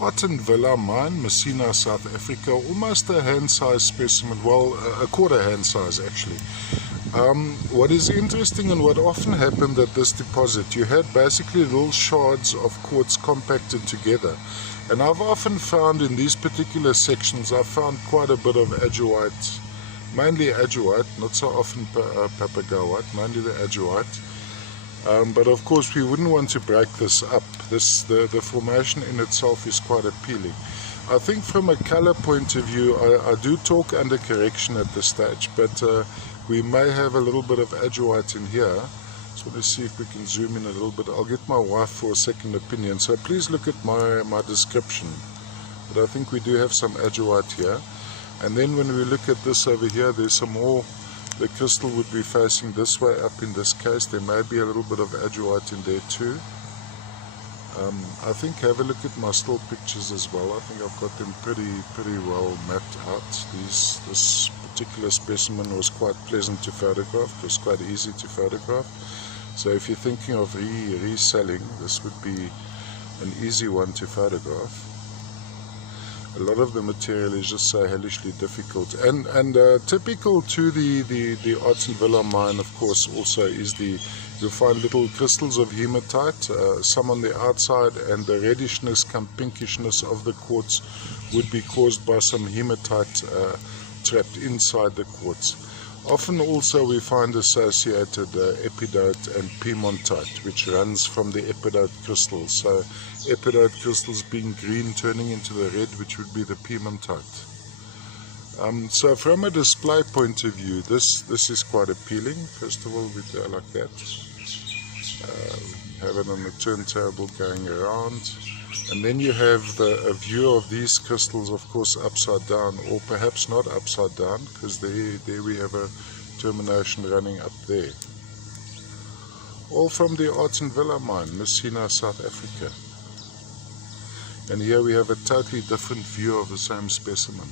Arten Villa mine, Messina, South Africa, almost a hand-size specimen, well, a quarter hand size actually. What is interesting and what often happened at this deposit, you had basically little shards of quartz compacted together. And I've often found in these particular sections, I've found quite a bit of adurite, mainly adurite, not so often papagowite, mainly the adurite. But of course we wouldn't want to break this up. The formation in itself is quite appealing. I think from a color point of view, I do talk under correction at this stage, but we may have a little bit of adurite in here. So let's see if we can zoom in a little bit. I'll get my wife for a second opinion, so please look at my description. But I think we do have some adurite here. And then when we look at this over here, there's some more. The crystal would be facing this way up in this case. There may be a little bit of adurite in there too. I think have a look at my still pictures as well. I think I've got them pretty well mapped out. This particular specimen was quite pleasant to photograph. It was quite easy to photograph. So if you're thinking of reselling, this would be an easy one to photograph. A lot of the material is just so hellishly difficult, and typical to the Arten Villa mine, of course, also is you'll find little crystals of hematite, some on the outside, and the reddishness, come pinkishness of the quartz would be caused by some hematite trapped inside the quartz. Often also we find associated epidote and piemontite, which runs from the epidote crystals. So epidote crystals being green turning into the red, which would be the piemontite. So from a display point of view, this is quite appealing. First of all, we go like that. Have it on the turntable going around. And then you have a view of these crystals, of course, upside down, or perhaps not upside down, because there we have a termination running up there. All from the Arten Villa mine, Messina, South Africa. And here we have a totally different view of the same specimen.